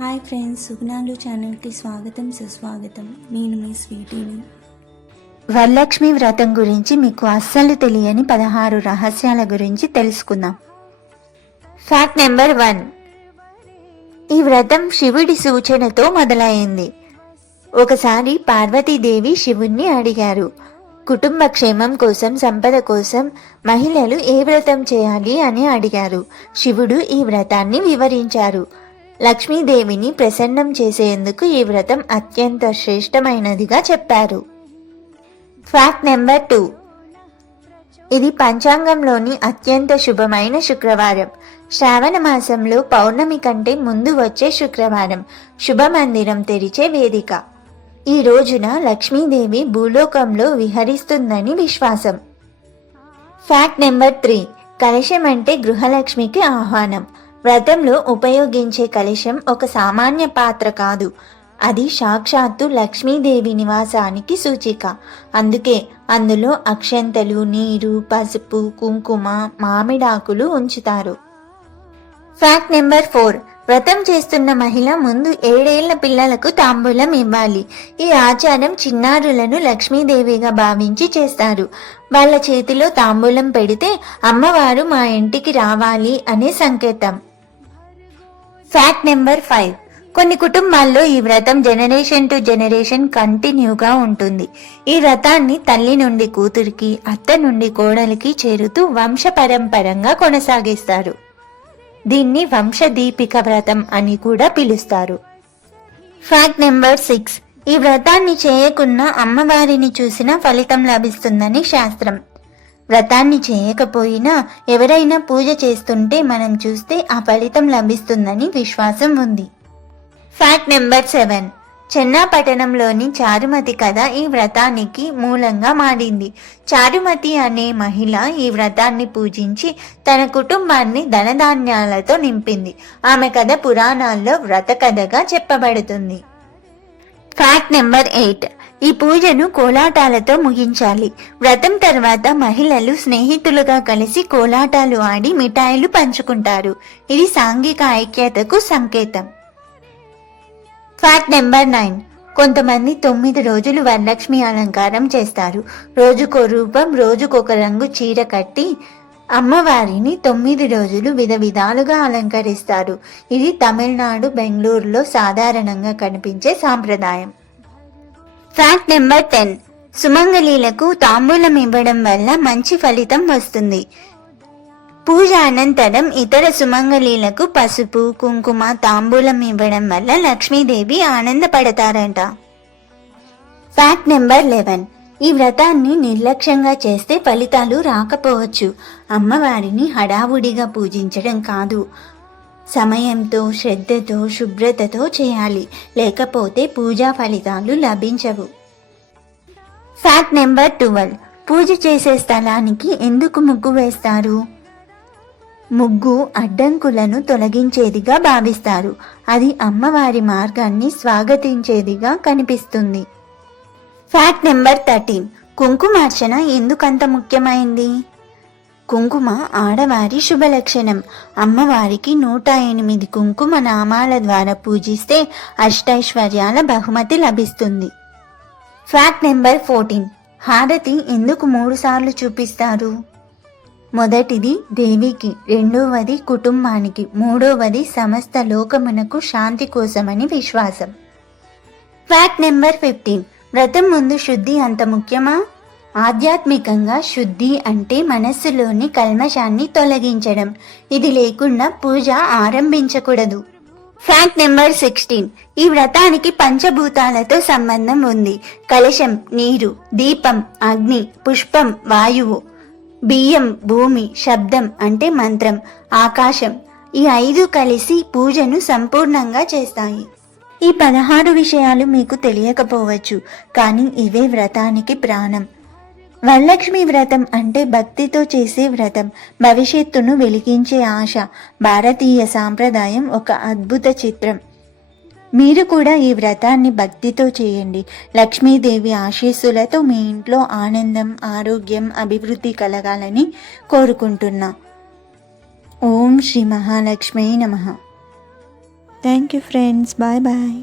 Hi friends, సుగుణాలు ఛానల్కి స్వాగతం సుస్వాగతం. నేను మీ స్వీటీని. వరలక్ష్మి వ్రతం గురించి మీకు అస్సలు తెలియని 16 రహస్యాల గురించి తెలుసుకుందాం. Fact number 1. ఈ వ్రతం శివుడి సూచనతో మొదలైంది. ఒకసారి పార్వతీదేవి శివుణ్ణి అడిగారు, కుటుంబ క్షేమం కోసం, సంపద కోసం మహిళలు ఏ వ్రతం చేయాలి అని అడిగారు. శివుడు ఈ వ్రతాన్ని వివరించారు. లక్ష్మీదేవిని ప్రసన్నం చేసేందుకు ఈ వ్రతం అత్యంత శ్రేష్టమైనదిగా చెప్పారు. Fact number 2. ఇది పంచాంగంలోని అత్యంత శుభమైన శుక్రవారం. శ్రావణ మాసంలో పౌర్ణమి కంటే ముందు వచ్చే శుక్రవారం శుభమందిరం తెరిచే వేదిక. ఈ రోజున లక్ష్మీదేవి భూలోకంలో విహరిస్తుందని విశ్వాసం. Fact number 3. కలశం అంటే గృహలక్ష్మికి ఆహ్వానం. వ్రతంలో ఉపయోగించే కలశం ఒక సామాన్య పాత్ర కాదు, అది సాక్షాత్తు లక్ష్మీదేవి నివాసానికి సూచిక. అందుకే అందులో అక్షంతలు, నీరు, పసుపు, కుంకుమ, మామిడాకులు ఉంచుతారు. Fact number 4. వ్రతం చేస్తున్న మహిళ ముందు 7 ఏళ్ల పిల్లలకు తాంబూలం ఇవ్వాలి. ఈ ఆచారం చిన్నారులను లక్ష్మీదేవిగా భావించి చేస్తారు. వాళ్ళ చేతిలో తాంబూలం పెడితే అమ్మవారు మా ఇంటికి రావాలి అనే సంకేతం. Fact number 5. కొన్ని కుటుంబాల్లో ఈ వ్రతం జనరేషన్ టు జనరేషన్ కంటిన్యూగా ఉంటుంది. ఈ వ్రతాన్ని తల్లి నుండి కూతురికి, అత్త నుండి కోడలికి చేరుతూ వంశపరంపరంగా కొనసాగిస్తారు. దీన్ని వంశదీపిక వ్రతం అని కూడా పిలుస్తారు. Fact number 6. ఈ వ్రతాన్ని చేయకున్నా అమ్మవారిని చూసిన ఫలితం లభిస్తుందని శాస్త్రం. వ్రతాన్ని చేయకపోయినా ఎవరైనా పూజ చేస్తుంటే మనం చూస్తే ఆ ఫలితం లభిస్తుందని విశ్వాసం ఉంది. Fact number 7. చెన్నాపట్టణంలోని చారుమతి కథ ఈ వ్రతానికి మూలంగా మారింది. చారుమతి అనే మహిళ ఈ వ్రతాన్ని పూజించి తన కుటుంబాన్ని ధనధాన్యాలతో నింపింది. ఆమె కథ పురాణాల్లో వ్రత కథగా చెప్పబడుతుంది. Fact number 8. ఈ పూజను కోలాటాలతో ముగించాలి. వ్రతం తర్వాత మహిళలు స్నేహితులుగా కలిసి కోలాటాలు ఆడి మిఠాయిలు పంచుకుంటారు. ఇది సాంఘిక ఐక్యతకు సంకేతం. Fact number 9. కొంతమంది 9 రోజులు వరలక్ష్మి అలంకారం చేస్తారు. రోజుకో రూపం, రోజుకొక రంగు చీర కట్టి అమ్మవారిని 9 రోజులు విధ విధాలుగా అలంకరిస్తారు. ఇది తమిళనాడు, బెంగళూరులో సాధారణంగా కనిపించే సాంప్రదాయం. Fact number 10. సుమంగళీలకు తాంబూలం ఇవ్వడం వల్ల మంచి ఫలితం వస్తుంది. పూజ అనంతరం ఇతర సుమంగళీలకు పసుపు, కుంకుమ, తాంబూలం ఇవ్వడం వల్ల లక్ష్మీదేవి ఆనందపడతారంట. Fact number 11. ఈ వ్రతాన్ని నిర్లక్ష్యంగా చేస్తే ఫలితాలు రాకపోవచ్చు. అమ్మవారిని హడావుడిగా పూజించడం కాదు, సమయంతో, శ్రద్ధతో, శుభ్రతతో చేయాలి. లేకపోతే పూజా ఫలితాలు లభించవు. Fact number 12. పూజ చేసే స్థలానికి ఎందుకు ముగ్గు వేస్తారు? ముగ్గు అడ్డంకులను తొలగించేదిగా భావిస్తారు. అది అమ్మవారి మార్గాన్ని స్వాగతించేదిగా కనిపిస్తుంది. Fact number 13. కుంకుమార్చన ఎందుకంత ముఖ్యమైంది? కుంకుమ ఆడవారి శుభలక్షణం. అమ్మవారికి 108 కుంకుమ నామాల ద్వారా పూజిస్తే అష్టైశ్వర్యాల బహుమతి లభిస్తుంది. Fact number 14. హారతి ఎందుకు 3 సార్లు చూపిస్తారు? మొదటిది దేవికి, రెండవది కుటుంబానికి, మూడవది సమస్త లోకమునకు శాంతి కోసమని విశ్వాసం. Fact number 15. వ్రతం ముందు శుద్ధి అంత ముఖ్యమా? ఆధ్యాత్మికంగా శుద్ధి అంటే మనస్సులోని కల్మషాన్ని తొలగించడం. ఇది లేకుండా పూజ ఆరంభించకూడదు. Fact number 16. ఈ వ్రతానికి పంచభూతాలతో సంబంధం ఉంది. కలశం నీరు, దీపం అగ్ని, పుష్పం వాయువు, బియ్యం భూమి, శబ్దం అంటే మంత్రం, ఆకాశం. ఈ 5 కలిసి పూజను సంపూర్ణంగా చేస్తాయి. ఈ 16 విషయాలు మీకు తెలియకపోవచ్చు, కానీ ఇవే వ్రతానికి ప్రాణం. వరలక్ష్మి వ్రతం అంటే భక్తితో చేసే వ్రతం, భవిష్యత్తును వెలిగించే ఆశ. భారతీయ సాంప్రదాయం ఒక అద్భుత చిత్రం. మీరు కూడా ఈ వ్రతాన్ని భక్తితో చేయండి. లక్ష్మీదేవి ఆశీస్సులతో మీ ఇంట్లో ఆనందం, ఆరోగ్యం, అభివృద్ధి కలగాలని కోరుకుంటున్నా. ఓం శ్రీ మహాలక్ష్మీ నమః. Thank you friends, bye bye.